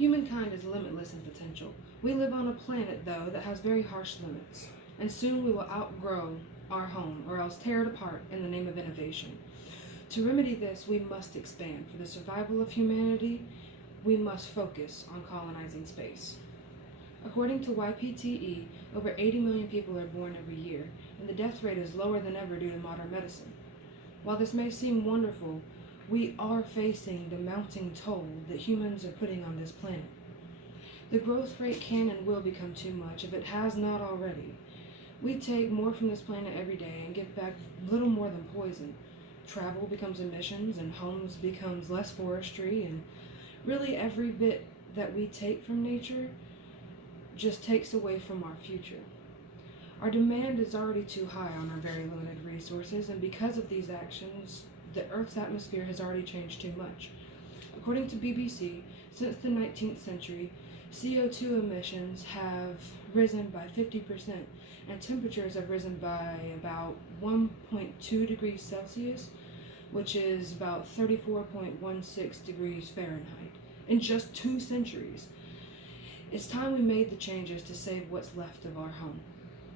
Humankind is limitless in potential. We live on a planet, though, that has very harsh limits, and soon we will outgrow our home or else tear it apart in the name of innovation. To remedy this, we must expand. For the survival of humanity, we must focus on colonizing space. According to YPTE, over 80 million people are born every year, and the death rate is lower than ever due to modern medicine. While this may seem wonderful, we are facing the mounting toll that humans are putting on this planet. The growth rate can and will become too much if it has not already. We take more from this planet every day and give back little more than poison. Travel becomes emissions and homes becomes less forestry, and really every bit that we take from nature just takes away from our future. Our demand is already too high on our very limited resources, and because of these actions, the Earth's atmosphere has already changed too much. According to BBC, since the 19th century, CO2 emissions have risen by 50%, and temperatures have risen by about 1.2 degrees Celsius, which is about 34.16 degrees Fahrenheit, in just 2 centuries. It's time we made the changes to save what's left of our home.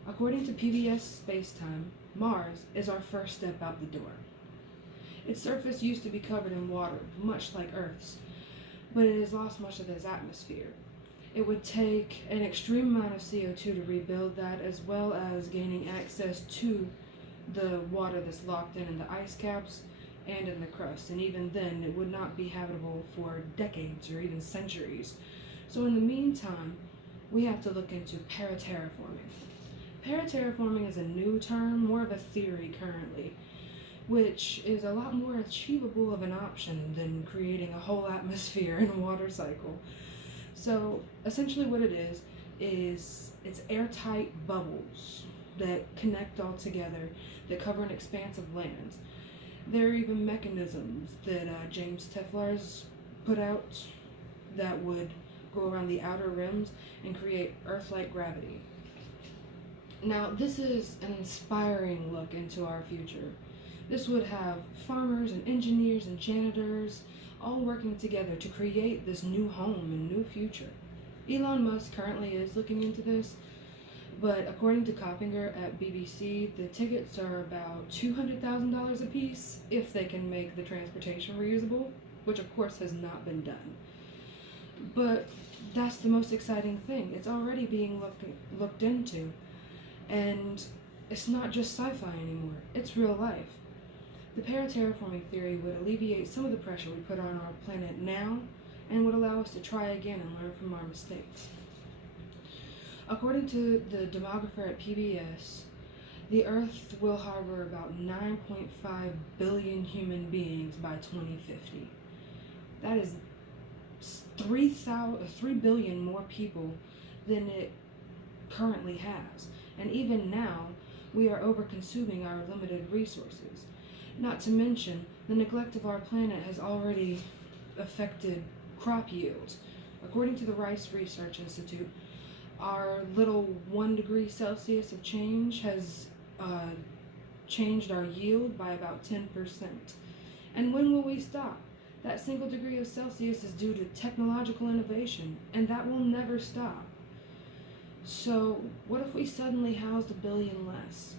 According to PBS Spacetime, Mars is our first step out the door. Its surface used to be covered in water, much like Earth's, but it has lost much of its atmosphere. It would take an extreme amount of CO2 to rebuild that, as well as gaining access to the water that's locked in the ice caps and in the crust, and even then it would not be habitable for decades or even centuries. So in the meantime, we have to look into paraterraforming. Paraterraforming is a new term, more of a theory currently, which is a lot more achievable of an option than creating a whole atmosphere and water cycle. So essentially what it is it's airtight bubbles that connect all together, that cover an expanse of land. There are even mechanisms that James Teflar's put out that would go around the outer rims and create Earth-like gravity. Now, this is an inspiring look into our future. This would have farmers and engineers and janitors all working together to create this new home and new future. Elon Musk currently is looking into this, but according to Coppinger at BBC, the tickets are about $200,000 a piece if they can make the transportation reusable, which of course has not been done. But that's the most exciting thing. It's already being looked into, and it's not just sci-fi anymore. It's real life. The paraterraforming theory would alleviate some of the pressure we put on our planet now and would allow us to try again and learn from our mistakes. According to the demographer at PBS, the Earth will harbor about 9.5 billion human beings by 2050. That is 3 billion more people than it currently has. And even now, we are over-consuming our limited resources. Not to mention, the neglect of our planet has already affected crop yields. According to the Rice Research Institute, our little 1 degree Celsius of change has changed our yield by about 10%. And when will we stop? That single degree of Celsius is due to technological innovation, and that will never stop. So, what if we suddenly housed 1 billion less?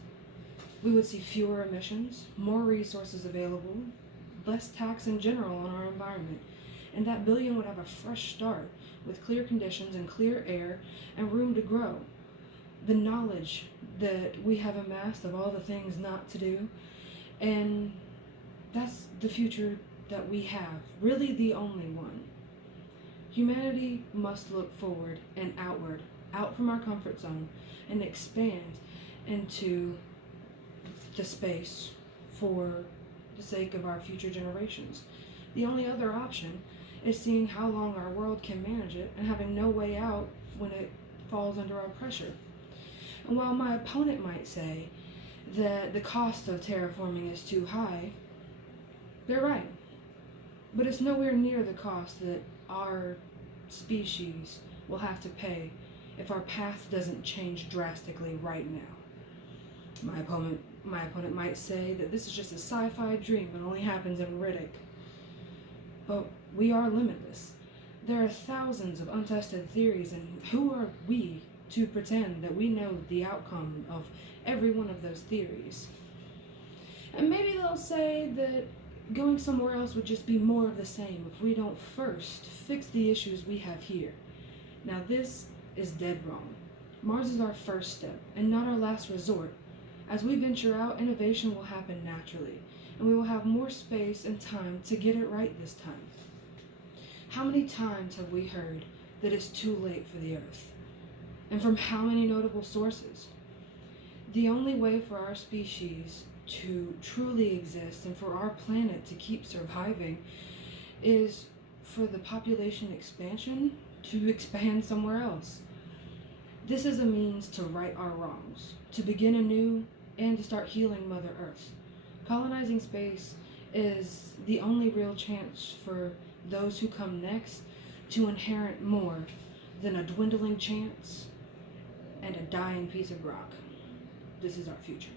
We would see fewer emissions, more resources available, less tax in general on our environment, and that billion would have a fresh start with clear conditions and clear air and room to grow. The knowledge that we have amassed of all the things not to do, and that's the future that we have, really the only one. Humanity must look forward and outward, out from our comfort zone, and expand into the space for the sake of our future generations. The only other option is seeing how long our world can manage it and having no way out when it falls under our pressure. And while my opponent might say that the cost of terraforming is too high, they're right. But it's nowhere near the cost that our species will have to pay if our path doesn't change drastically right now. My opponent might say that this is just a sci-fi dream that only happens in Riddick. But we are limitless. There are thousands of untested theories, and who are we to pretend that we know the outcome of every one of those theories? And maybe they'll say that going somewhere else would just be more of the same if we don't first fix the issues we have here. Now, this is dead wrong. Mars is our first step and not our last resort. As we venture out, innovation will happen naturally, and we will have more space and time to get it right this time. How many times have we heard that it's too late for the Earth? And from how many notable sources? The only way for our species to truly exist and for our planet to keep surviving is for the population expansion to expand somewhere else. This is a means to right our wrongs, to begin anew, and to start healing Mother Earth. Colonizing space is the only real chance for those who come next to inherit more than a dwindling chance and a dying piece of rock. This is our future.